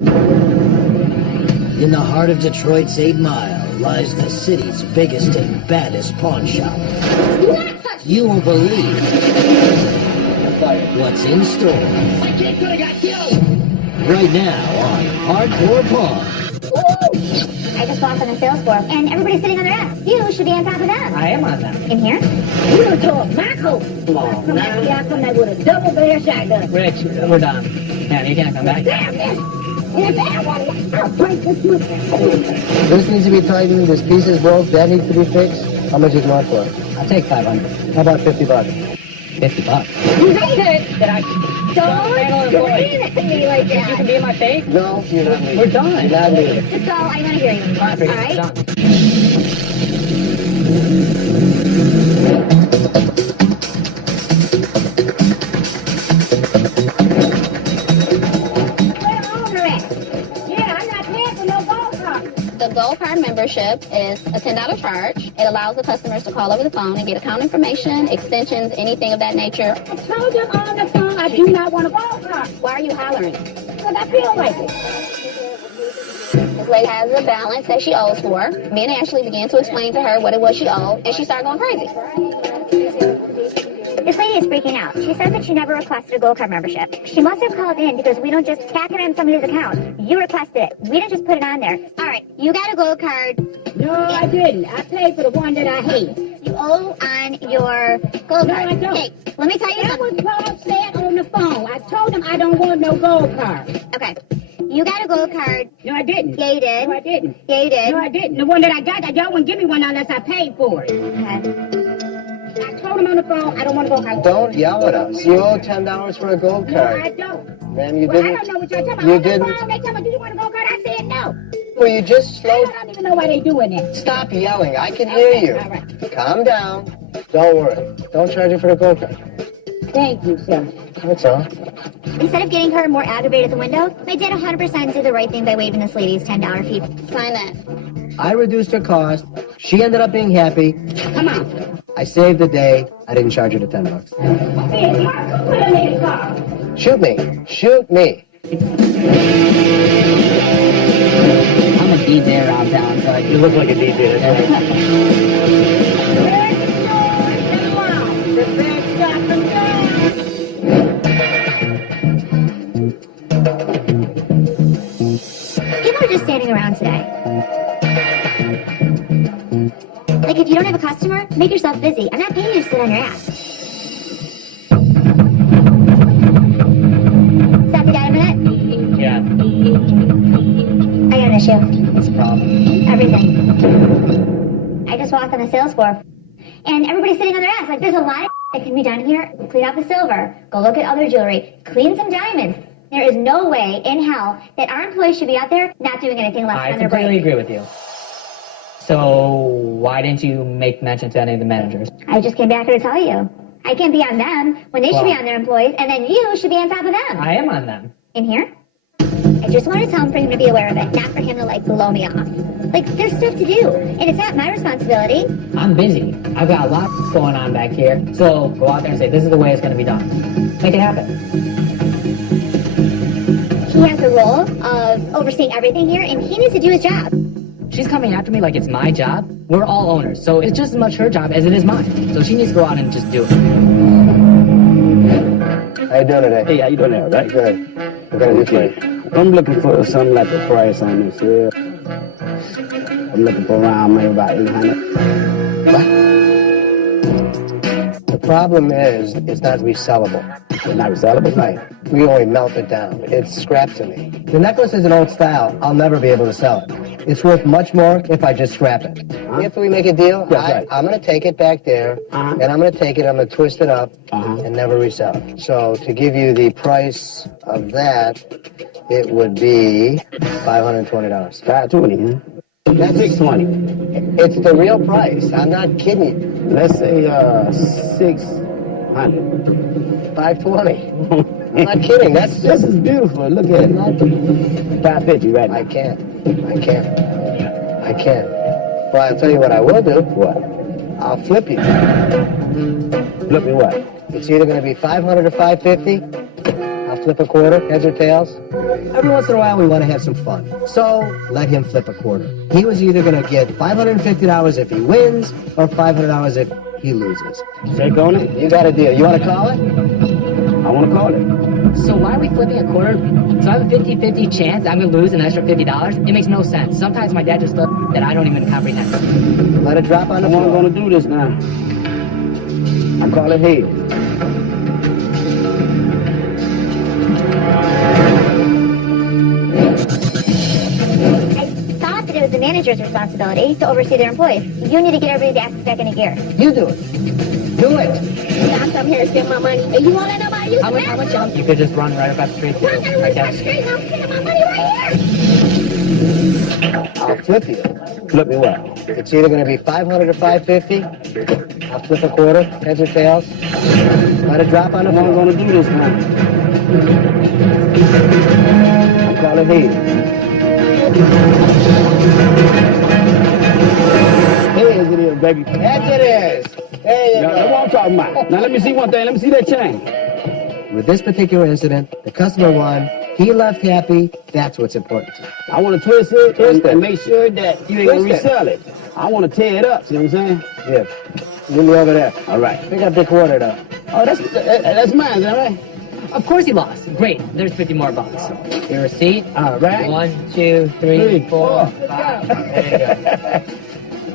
In the heart of Detroit's 8 Mile lies the city's biggest and baddest pawn shop. You won't believe what's in store. My kid could have got killed. Right now on Hardcore Pawn. I just walked on the sales floor, and everybody's sitting on their ass. You should be on top of them. I am on them. In here? You done tore my coat. Come on, come back here. I come back with a double barrel shotgun. Rich, we're done. Man, you can't come back. Damn this. If that one, I'll break this one. This needs to be tightened. This piece is broke. That needs to be fixed. How much is marked for? I'll take 500. How about 50 bucks? 50 bucks. You hate it. Did I? Don't scream at me like that. You can be in my face? No, you're not me. We're done. You're not me. That's all I want to hear you. All right? Done. The Gold Card membership is a $10 charge. It allows the customers to call over the phone and get account information, extensions, anything of that nature. I told them on the phone I do not want a gold card. Why are you hollering? Because I feel like it. This lady has a balance that she owes for. Me and Ashley began to explain to her what it was she owed, and she started going crazy. This lady is freaking out. She says that she never requested a Gold Card membership. She must have called in because we don't just tack it on somebody's account. You requested it. We didn't just put it on there. All right, you got a Gold Card. No, I didn't. I paid for the one that I hate. You owe on your Gold No, Card. I don't. Hey, let me tell you That something. was Paul said on the phone. I told him I don't want no gold card. Okay, you got a Gold Card. No, I didn't. Yeah, you did. No, I didn't. Yeah, you did. No, I didn't. The one that I got, y'all wouldn't give me one unless I paid for it. Okay. I told him on the phone I don't want to go card. Don't yell at us. You owe $10 for a gold No, I card. don't. Ma'am, you Well, I didn't. don't know what you're talking about. You On the didn't. phone, they tell me, do you want a gold card? I said no. Well, you just I slowed. don't even know why they doing that. Stop yelling. I can hear you. All right. Calm down. Don't worry. Don't charge her for the gold card. Thank you, sir. That's all. Instead of getting her more aggravated at the window, my dad 100% did the right thing by waiving this lady's $10 fee. Sign that. I reduced her cost. She ended up being happy. Come on. I saved the day. I didn't charge her the $10. Hey, Mark, go put her in the car. Shoot me. Shoot me. I'm a DJ around town, so you look like a DJ. The best shot from People are just standing around today. Like, if you don't have a customer, make yourself busy. I'm not paying you to sit on your ass. Stop, you got a minute? Yeah. I got an issue. What's the problem? Everything. I just walked on the sales floor, and everybody's sitting on their ass. Like, there's a lot of that can be done here. Clean out the silver. Go look at other jewelry. Clean some diamonds. There is no way in hell that our employees should be out there not doing anything less I on their break. completely agree with you. So why didn't you make mention to any of the managers? I just came back here to tell you. I can't be on them when they should be Well- on their employees, and then you should be on top of them. I am on them. In here? I just want to tell him for him to be aware of it, not for him to, like, blow me off. Like, there's stuff to do, and it's not my responsibility. I'm busy. I've got a lot going on back here. So go out there and say, this is the way it's going to be done. Make it happen. He has the role of overseeing everything here, and he needs to do his job. She's coming after me like it's my job. We're all owners, so it's just as much her job as it is mine. So she needs to go out and just do it. How you doing today? Hey, how you doing there, right? Good. What can I do for you? I'm looking for something like a price on this here. I'm looking for around maybe about 800. The problem is, it's not resellable. It's not resellable? Right. We only melt it down. It's scrap to me. The necklace is an old style. I'll never be able to sell it. It's worth much more if I just scrap it. If we make a deal, That's right. I'm going to take it back there, and I'm going to take it, I'm going to twist it up, and never resell it. So to give you the price of that, it would be $520. 520, huh? That's 620. It's the real price. I'm not kidding you. Let's say 600. 520. I'm not kidding. That's This just... is beautiful. Look at it. 550 right now. I can't. Well, I'll tell you what I will do. What? I'll flip you. Flip me what? It's either going to be 500 or 550. I'll flip a quarter, heads or tails? Every once in a while, we want to have some fun. So, let him flip a quarter. He was either going to get $550 if he wins, or $500 if he loses. Shake on it? You got a deal. You want to call it? I want to call it. So why are we flipping a quarter? So I have a 50-50 chance I'm going to lose an extra $50? It makes no sense. Sometimes my dad just stuff that I don't even comprehend. Let it drop on the I'm floor. going to do this now. I'm calling head. I thought that it was the manager's responsibility to oversee their employees. You need to get everybody's asses back into gear. You do it. Do it. I come here and spend my money, and you won't let nobody use How the much bathroom? you could just run right across the street to I'm gonna right run down down the the street. street, and I'm spending my money right here. I'll flip you. Flip me what? It's either going to be 500 or 550. I'll flip a quarter, heads or tails. Let it drop on the I'm floor. going to do this now. I'm calling head. Heads it is, baby. Heads it is. There you Now, that's what I'm talking about. Now let me see one thing. Let me see that chain. With this particular incident, the customer won. He left happy. That's what's important. I want to twist it, Twist it. and make sure that you ain't going to Twist it. resell it. I want to tear it up. See what I'm saying? Yeah. Leave me over there. All right. Pick up the quarter, though. Oh, that's mine, is that right? Of course he lost. Great. There's 50 more bucks. Your receipt. All right. 1, 2, 3, 4, 4. 5. There you go.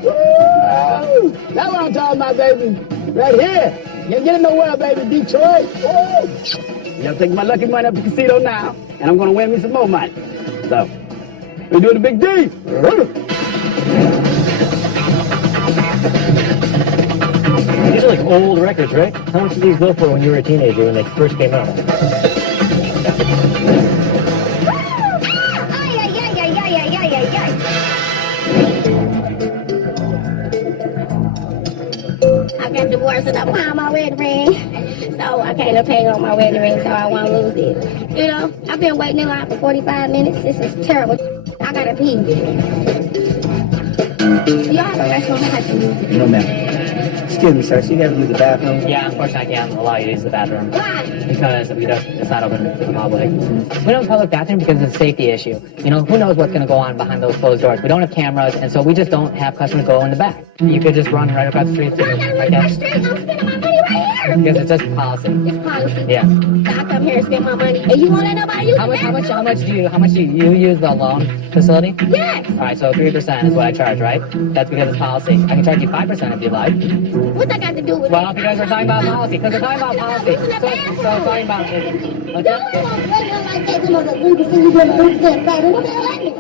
Woo! That's what I'm talking about, baby. Right here. You ain't getting nowhere, baby. Detroit. Woo! I'm taking my lucky money up to the casino now, and I'm going to win me some more money. So, we're doing the big D. These are like old records, right? How much did these go for when you were a teenager when they first came out? Ay, ay, ay, ay, ay, ay, ay, ay, ay. I got divorced and I pawned my wedding ring. So I can't pay on my wedding ring, so I won't lose it. You know, I've been waiting in line for 45 minutes. This is terrible. I gotta pee. Y'all have a restroom? No, ma'am. Excuse me, sir. So you never use the bathroom? Yeah, unfortunately I can't allow you to use the bathroom. Why? Because it's not open to the public. We don't have public bathroom because it's a safety issue. You know, who knows what's going to go on behind those closed doors. We don't have cameras, and so we just don't have customers go in the back. You could just run right across the street. I gotta Right run down there. the street. I'm spending my money right here. Because it's just policy. It's policy. Yeah. So I come here and spend my money, and you won't let nobody use How the much bathroom? do you use the loan facility? Yes. All right, so 3% is what I charge, right? That's because it's policy. I can charge you 5% if you like. What that got to do with Well, it? because we're talking about policy. Because we're talking about policy. So talking about it. Don't like that, you know, the legal thing you gonna do that, right? What the hell that mean?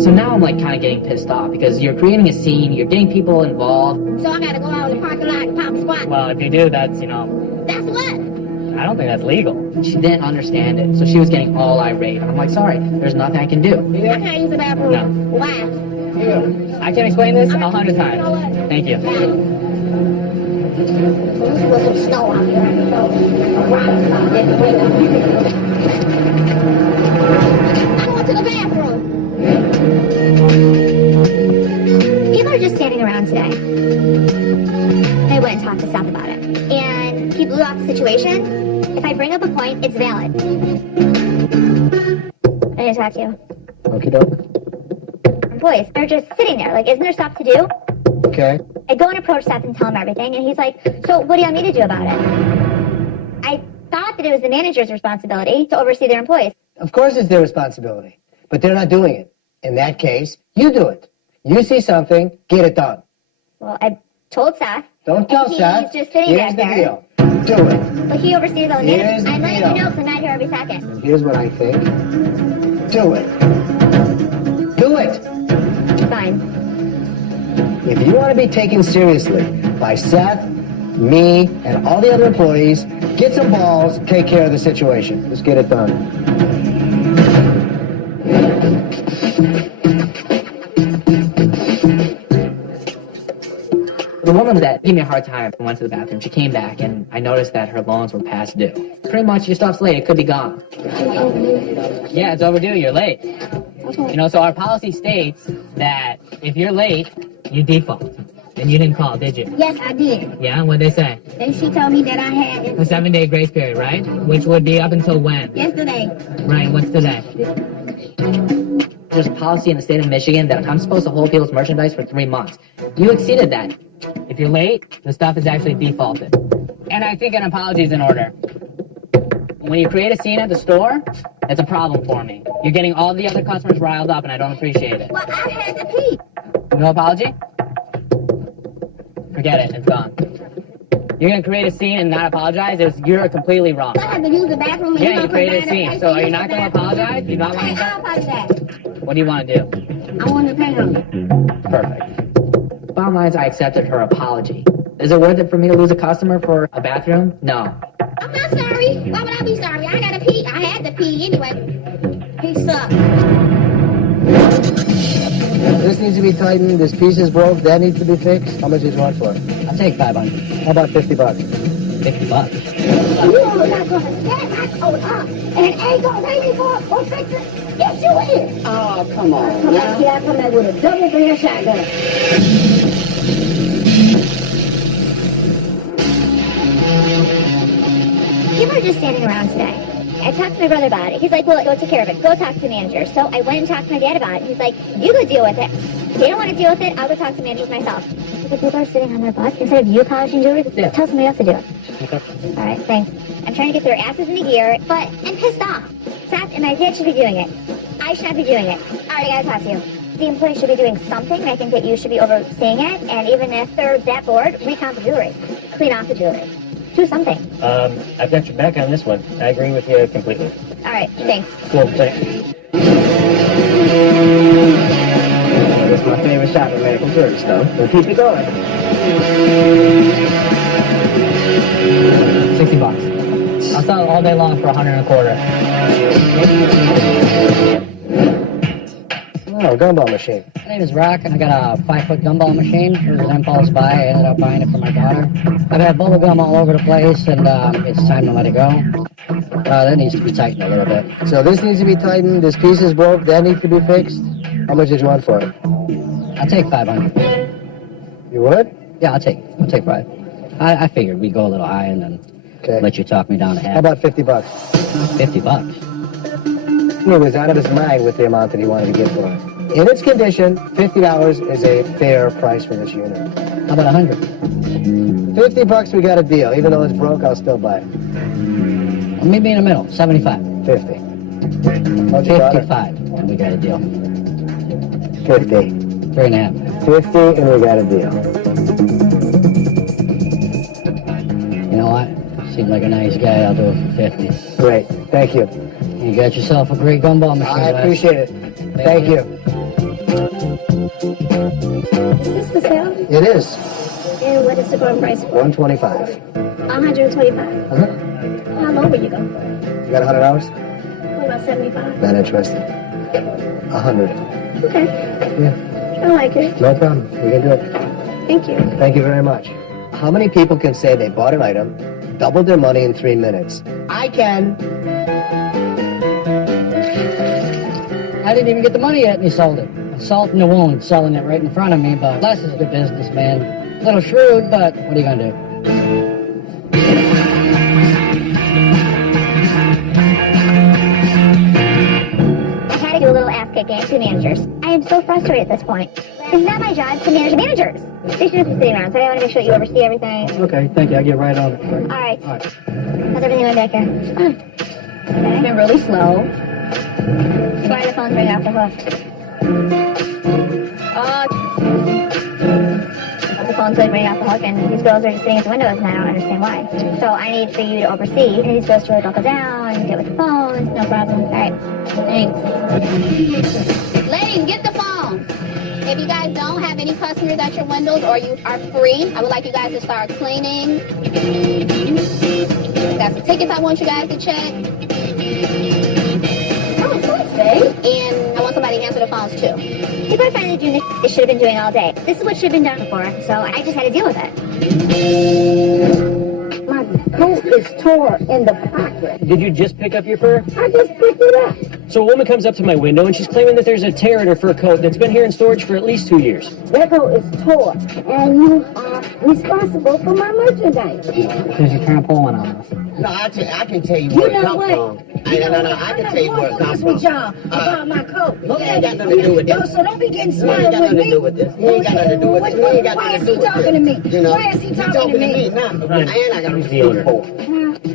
So now I'm like kind of getting pissed off because you're creating a scene, you're getting people involved. So I gotta go out in the parking lot and pop a squat. Well, if you do, that's, That's what? I don't think that's legal. She didn't understand it, so she was getting all irate. I'm like, sorry, there's nothing I can do. I can't use the bathroom. No. Why? I can explain this 100 times. Thank you. This was some snow out there. I'm going to the bathroom. People are just standing around today. They went and talked to Seth about it. And he blew off the situation. If I bring up a point, it's valid. I need to talk to you. Okie doke. Employees are just sitting there. Like, isn't there stuff to do? Okay. I go and approach Seth and tell him everything, and he's like, so what do you want me to do about it? I thought that it was the manager's responsibility to oversee their employees. Of course it's their responsibility, but they're not doing it. In that case, you do it. You see something, get it done. Well, I told Seth. Don't tell He's Seth. just sitting Here's back the there. deal. Do it. But he oversees all the Here's management. the I'm letting deal. you know because I'm not here every second. Here's what I think. Do it. Do it. Fine. If you want to be taken seriously by Seth, me, and all the other employees, get some balls, take care of the situation. Just get it done. The woman that gave me a hard time went to the bathroom. She came back, and I noticed that her loans were past due. Pretty much, your stuff's late. It could be gone. Yeah, it's overdue. You're late. So our policy states that if you're late, you default. And you didn't call, did you? Yes, I did. Yeah, what'd they say? Then she told me that I had A 7-day grace period, right? Which would be up until when? yesterday. Right, what's today? There's a policy in the state of Michigan that I'm supposed to hold people's merchandise for 3 months. You exceeded that. If you're late, the stuff is actually defaulted. And I think an apology is in order. When you create a scene at the store, it's a problem for me. You're getting all the other customers riled up, and I don't appreciate it. Well, I had to pee. No apology? Forget it, it's gone. You're gonna create a scene and not apologize? You're completely wrong. I had to use the bathroom. And Yeah, you created a scene, so are you not gonna apologize? You not want I'll apologize. What do you want to do? I want to pay him. Perfect. Bottom line is I accepted her apology. Is it worth it for me to lose a customer for a bathroom? No. I'm not sorry. Why would I be sorry? I gotta pee. I had to pee anyway. He sucked. This needs to be tightened. This piece is broke. That needs to be fixed. How much is one for? I'll take 500. How about 50 bucks? 50 bucks. You are not gonna stand my coat up and ain't gonna pay me for it or fix it. Yes, you is. Oh, come on. Come back here. I come back with a double barrel shotgun. People are just standing around today. I talked to my brother about it. He's like, well, go take care of it. Go talk to the manager. So I went and talked to my dad about it. He's like, you go deal with it. If they don't want to deal with it, I'll go talk to managers myself. The people are sitting on their butts. Instead of you polishing jewelry, tell somebody else to do it. Okay. All right, thanks. I'm trying to get their asses in the gear, but I'm pissed off. Stop, and my dad should be doing it. I should not be doing it. All right, I gotta talk to you. The employee should be doing something, and I think that you should be overseeing it. And even if they're that bored, recount the jewelry. Clean off the jewelry. Do something. I've got your back on this one. I agree with you completely. All right, thanks. Cool, thanks. This is my favorite shop in medical service, though. So keep it going. 60 bucks. I'll sell it all day long for 100 and a quarter. Oh, gumball machine. My name is Rock, and I got a 5-foot gumball machine. It was an impulse buy. I ended up buying it for my daughter. I've had bubble gum all over the place, and it's time to let it go. That needs to be tightened a little bit. So this needs to be tightened. This piece is broke. That needs to be fixed. How much did you want for it? I'll take 500. You would? Yeah, I'll take 5. I figured we'd go a little high and then Okay. let you talk me down to How half. about 50 bucks? 50 bucks. He was out of his mind with the amount that he wanted to get for it. In its condition, $50 is a fair price for this unit. How about 100? 50 bucks, we got a deal. Even though it's broke, I'll still buy it. Well, meet me in the middle. 75. 50. How's your daughter? 55. And we got a deal. 50. 3.5. 50, and we got a deal. You know what? Seems like a nice guy. I'll do it for 50. Great. Thank you. You got yourself a great gumball machine. I Les. appreciate it. Thank you. Is this for sale? It is. And what is the going price for? $125. 125. Uh-huh. How low will you go for? You got $100? What about 75? Not interested. 100. Okay. Yeah. I like it. No problem. We can do it. Thank you. Thank you very much. How many people can say they bought an item, doubled their money in 3 minutes? I can. I didn't even get the money yet, and he sold it. Salt in the wound, selling it right in front of me, but Les is a good businessman. A little shrewd, but what are you going to do? I had to do a little ass kicking to managers. I am so frustrated at this point. It's not my job to manage managers. They shouldn't be sitting around, so I want to make sure you oversee everything. Okay, thank you. I'll get right on it. All right. All right. How's everything going back here? It's been really slow. Why the phone's ringing off the hook? The phone's ringing off the hook, and these girls are just sitting at the windows, and I don't understand why. So I need for you to oversee, and these girls to really buckle down and get with the phone. No problem. All right. Thanks. Ladies, get the phone. If you guys don't have any customers at your windows or you are free, I would like you guys to start cleaning. Got some tickets I want you guys to check. And I want somebody to answer the phones too. People are finally doing this they should have been doing all day. This is what should have been done before, so I just had to deal with it. My coat is tore in the pocket. Did you just pick up your fur? I just picked it up. So a woman comes up to my window and she's claiming that there's a tear in her fur coat that's been here in storage for at least 2 years. That coat is torn, and you are responsible for my merchandise. Because you're trying to pull one on us. No, I can tell you You where it know comes what? from. I can tell you where it comes with from. y'all about my coat. He ain't got nothing to do with this. So don't be getting He ain't smart got with nothing to me. do with this. He ain't got nothing to do with this. He ain't got Why nothing is to he do with talking to me? this. You know? Why is he talking to me? now. Right. And I got He's to the owner.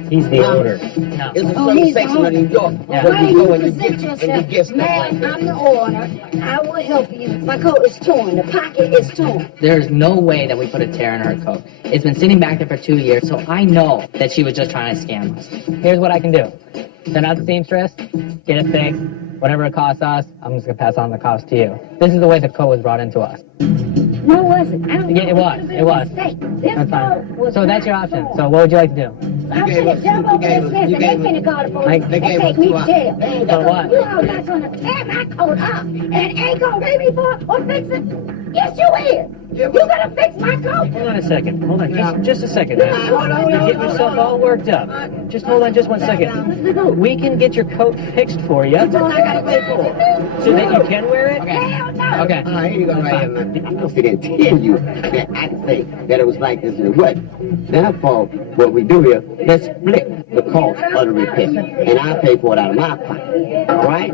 He's the owner. It's a Oh, certain he's the section of owner. New York Why where don't you go you and you present get yourself? stuff like Man, that. I'm the owner. I will help you. My coat is torn. The pocket is torn. There's no way that we put a tear in her coat. It's been sitting back there for 2 years, so I know that she was just trying to scam us. Here's what I can do. Send out the seamstress, get it fixed. Whatever it costs us, I'm just going to pass on the cost to you. This is the way the coat was brought into us. No, it wasn't. I don't Yeah, it know. was. could've been It a was. mistake. This That's coat fine. was So that's your not option. torn. So what would you like to do? I'm gave gonna us- jump you over gave this us- fence you and they gave us- finna call the police They and gave take us me 2 to hours. jail. They ain't For got what? You all not gonna tear my coat up and ain't gonna pay me for it or fix it. Yes, you is. You gonna fix my coat? Hold on a second. Hold on. Just a second. Man. Hold on, You're hold getting on, yourself hold on. all worked up. Just hold on just 1 second. We can get your coat fixed for you That's all I gotta pay for. so that you can wear it. Hell no. Okay. Here you go right here, man. I'm gonna sit and tell you that I say that it was like this and what. Therefore, what we do here, let's split the cost of the repair. And I'll pay for it out of my pocket. All right?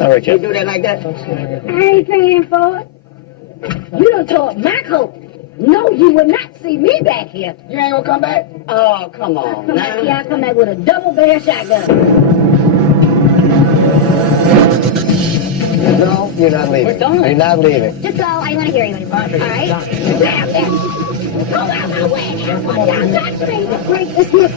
All right, You Jeff. do that like that? I ain't paying for it. You done tore up my coat. No, you will not see me back here. You ain't gonna come back? Oh, come on. Come back here, Now. I come back with a double barrel shotgun. No, you're not leaving. We're done. You're not leaving. Just go. I don't want to hear you anymore. All right? Damn it! Go out my way! Y'all touch me! Break this hip!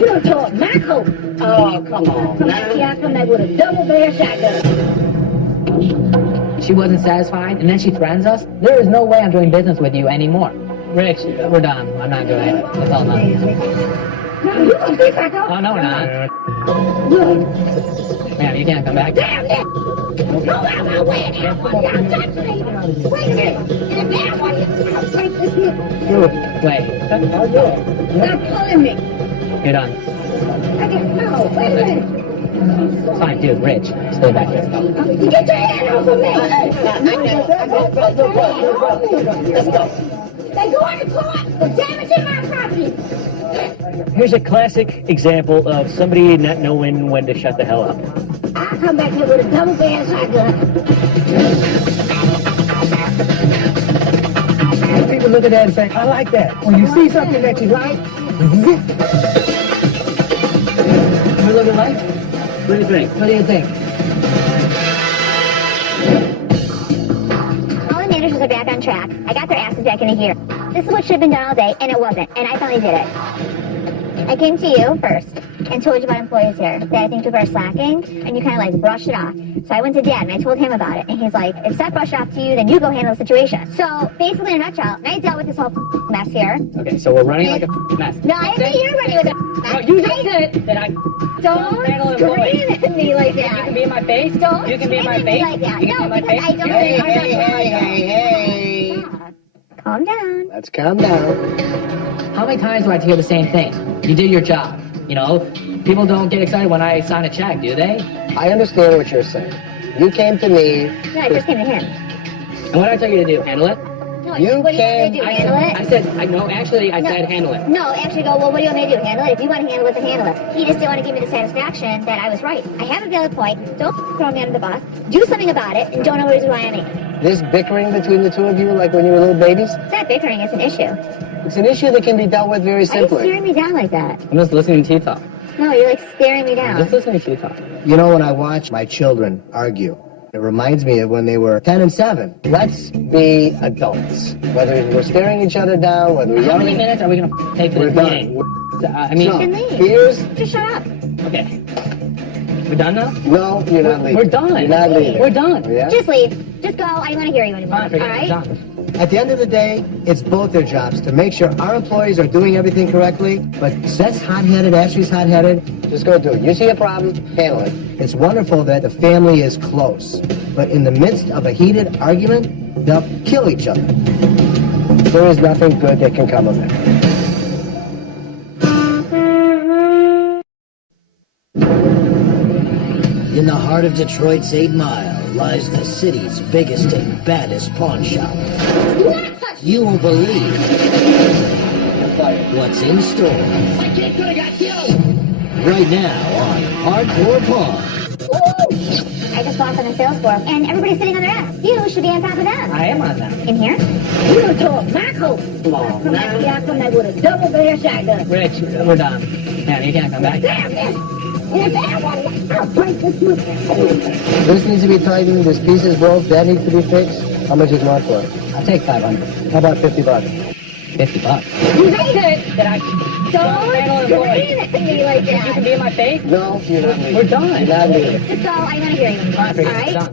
You done tore up my coat. Oh, come on. Come back here, Now. I come back with a double barrel shotgun. She wasn't satisfied, and then she threatens us? There is no way I'm doing business with you anymore. Rich, we're done. I'm not doing it. It's all done. No, you gonna fix my coat? Oh, no, we're not. Look, Ma'am, you can't come back. damn it! Go out my way! Y'all touch me! Wait a minute! And if I want you, I'll break this hip. Wait. Stop pulling me! You're done. I can't, no, wait a minute! Fine, dude, Rich. Stay back here. You get your hand off of me! Let's go. They going to court for damaging my property! Here's a classic example of somebody not knowing when to shut the hell up. I'll come back here with a double barrel shotgun. People look at that and say, I like that. When you see something that you like, We're looking like? What do you think? What do you think? All the managers are back on track. I got their asses back in a year. This is what should have been done all day, and it wasn't. And I finally did it. I came to you first and told you about employees here that I think people are slacking, and you kind of like brushed it off. So I went to Dad and I told him about it, and he's like, if Seth brushed it off to you, then you go handle the situation. So basically, in a nutshell, I dealt with this whole mess here. Okay, so we're running like a mess. No, I didn't say you're running with a mess. No, you just said that I Don't handle employees. scream at me like You that. can be in my face. Don't You can be in my scream at me face. like that. You can No, be in my because face. I don't Hey, I'm not hey, doing hey, hey, hey. that. Calm down. let's calm down. How many times do I have to hear the same thing? You did your job. You know, people don't get excited when I sign a check, do they? I understand what you're saying. You came to me. No, I just came to him. And what did I tell you to do? Handle it? No, You what do you want me to do? I Handle said, it? I No. said handle it. No, actually go, well, what do you want me to do? Handle it? If you want to handle it, then handle it. He just didn't want to give me the satisfaction that I was right. I have a valid point. Don't throw me under the bus. Do something about it, and don't always rely on me. This bickering between the two of you like when you were little babies, It's not bickering, it's an issue. it's an issue that can be dealt with very Why are you simply. staring me down like that? I'm just listening to you talk. No, you're like staring me down. Just listening to you talk. You know, when I watch my children argue, it reminds me of when they were 10 and 7. Let's be adults. Whether we're staring each other down, whether we're How many yelling, minutes are we going to take for we're this done. meeting? I mean, So, can leave. here's... Just shut up. okay. We're done now? No, you're not leaving. We're done. You're not leaving. We're done. Oh, yeah? Just leave. Just go. I don't want to hear you anymore. Fine, All forget it. right? Done. At the end of the day, it's both their jobs to make sure our employees are doing everything correctly. But Seth's hot-headed, Ashley's hot-headed. Just go do it. You see a problem, handle it. It's wonderful that the family is close. But in the midst of a heated argument, they'll kill each other. There is nothing good that can come of it. In the heart of Detroit's 8 Mile lies the city's biggest and baddest pawn shop. You won't believe what's in store. My kid could have got killed. Right now on Hardcore Pawn. I just walked on the sales floor, and everybody's sitting on their ass. You should be on top of them. I am on them. In here? You done tore up my coat. Come on. Come back here. I come back with a double barrel shotgun. Rich, we're done. Man, you can't come back. Damn this. And if I want I'll break this one. This needs to be tightened. This piece is broke. That needs to be fixed. How much is marked for it? I'll take 500. How about $50? $50. You hate it. Did I? Don't scream at me like You that. can be in my face? No, you're not leaving. We're done. You're not leaving. So I want to hear you. All right? Done.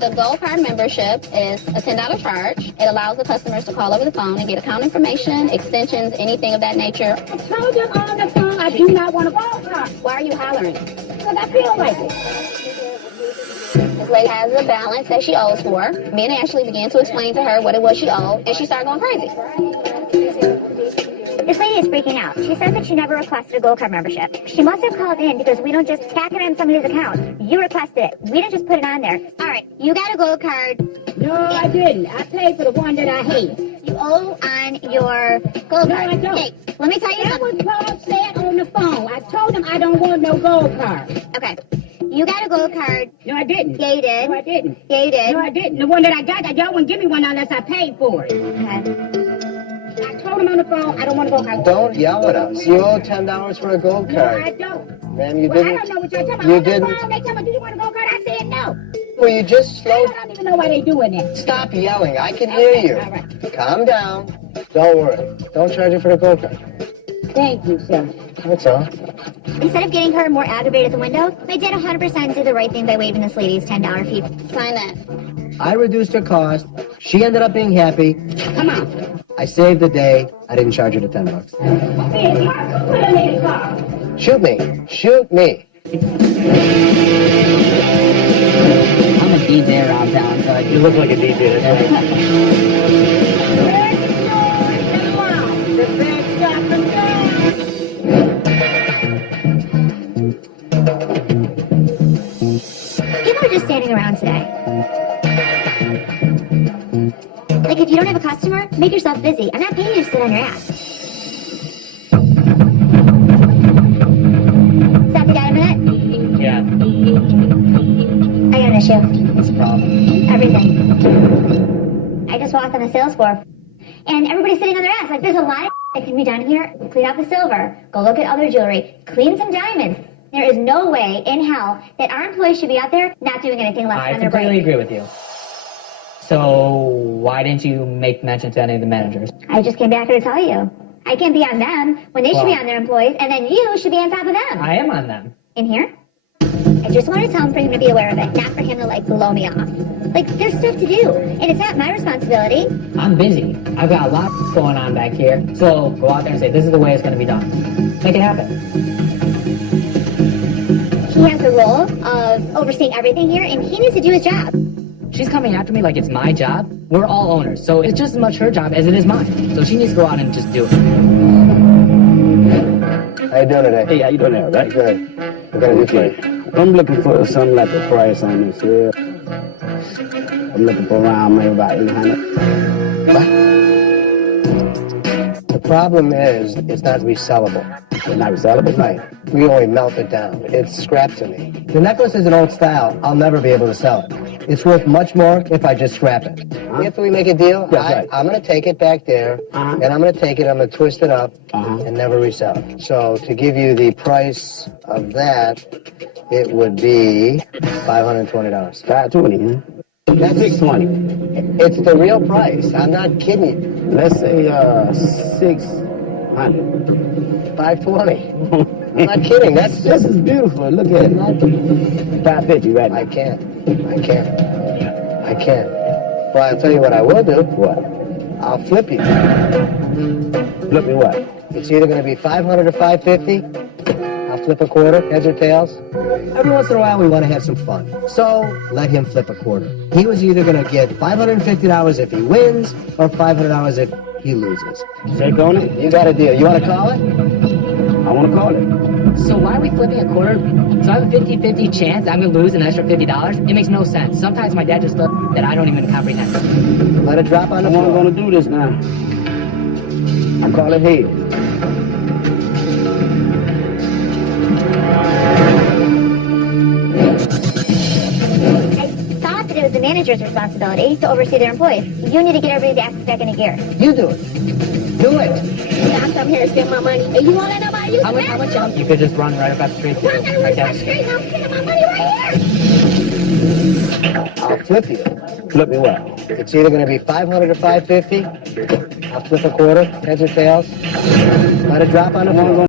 The Gold Card membership is a $10 charge. It allows the customers to call over the phone and get account information, extensions, anything of that nature. I told them on the phone I do not want a gold card. Why are you hollering? Because I feel like it. This lady has a balance that she owes for. Me and Ashley began to explain to her what it was she owed, and she started going crazy. This lady is freaking out. She says that she never requested a Gold Card membership. She must have called in because we don't just tack it on somebody's account. You requested it. We didn't just put it on there. All right, you got a Gold Card. No, I didn't. I paid for the one that I hate. You owe on your Gold No, Card. I don't. Hey, let me tell you That was something. what I said on the phone. I told them I don't want no gold card. Okay, you got a Gold Card. No, I didn't. Yeah, you did. No, I didn't. Yeah, you did. No, I didn't. The one that I got, y'all wouldn't give me one unless I paid for it. Okay. I told them on the phone I don't want a gold card. Don't yell at us. You owe $10 for a gold No, I card. don't. Ma'am, you Well, I didn't. don't know what you're talking about. You On the didn't. phone, they tell me, do you want a gold card? I said no. Well, you just I slow. don't even know why they doing that. Stop yelling. I can hear Okay, you. all right. Calm down. Don't worry. Don't charge her for the gold card. Thank you, sir. That's all. Instead of getting her more aggravated at the window, I did 100% do the right thing by waiving this lady's $10 fee. Sign that. I reduced her cost. She ended up being happy. Come on. I saved the day. I didn't charge her the $10. Hey, Mark, put him in the car. Shoot me. Shoot me. I'm a DJ around town, so You look like a DJ. That's right. The best shop in town. People are just standing around today. Like, if you don't have a customer, make yourself busy. I'm not paying you to sit on your ass. Stop you down a minute? yeah, I got an issue. what's the problem? Everything. I just walked on the sales floor, and everybody's sitting on their ass. Like, there's a lot of that can be done here. Clean out the silver. Go look at other jewelry. Clean some diamonds. There is no way in hell that our employees should be out there not doing anything less I than their completely break. agree with you. So why didn't you make mention to any of the managers? I just came back here to tell you. I can't be on them when they should be Well- on their employees, and then you should be on top of them. I am on them. In here? I just want to tell him for him to be aware of it, not for him to, like, blow me off. Like, there's stuff to do, and it's not my responsibility. I'm busy. I've got a lot going on back here. So go out there and say, this is the way it's going to be done. Make it happen. He has the role of overseeing everything here, and he needs to do his job. She's coming after me like it's my job. We're all owners, so it's just as much her job as it is mine. So she needs to go out and just do it. How you doing today? Hey, how you doing there, right? Good. What can I do for you? I'm looking for something like a price on this here. I'm looking for around maybe about 800. The problem is, it's not resellable. It's not resellable, Right. We only melt it down. It's scrap to me. The necklace is an old style. I'll never be able to sell it. It's worth much more if I just scrap it. If we make a deal, That's right. I'm going to take it back there, and I'm going to take it, I'm going to twist it up, Uh-huh. and never resell it. So to give you the price of that, it would be $520. 520, huh? That's 620. It's the real price. I'm not kidding you. Let's say 600. 520. I'm not kidding. That's This is beautiful. Look at it. 550 right I now. can't. Well, I'll tell you what I will do. What? I'll flip you. Look at what? It's either going to be 500 or 550. I'll flip flip a quarter, heads or tails? Every once in a while, we want to have some fun. So, let him flip a quarter. He was either going to get $550 if he wins, or $500 if he loses. Shake on it? You got a deal. You want to call it? I want to call it. So why are we flipping a quarter? So I have a 50-50 chance I'm going to lose an extra $50? It makes no sense. Sometimes my dad just look that I don't even comprehend. Let it drop on the I'm floor. going to do this now. I call it head. I thought that it was the manager's responsibility to oversee their employees. You need to get everybody's asses back into gear. You do it. Do it. I'm coming here to spend my money. And you won't let nobody use How much? You could just run right across the street. I'm gonna Right run there. the street and I'm spending my money right here. I'll flip you. Flip me what? It's either going to be 500 or 550. I'll flip a quarter, heads or tails. Let it drop on the floor.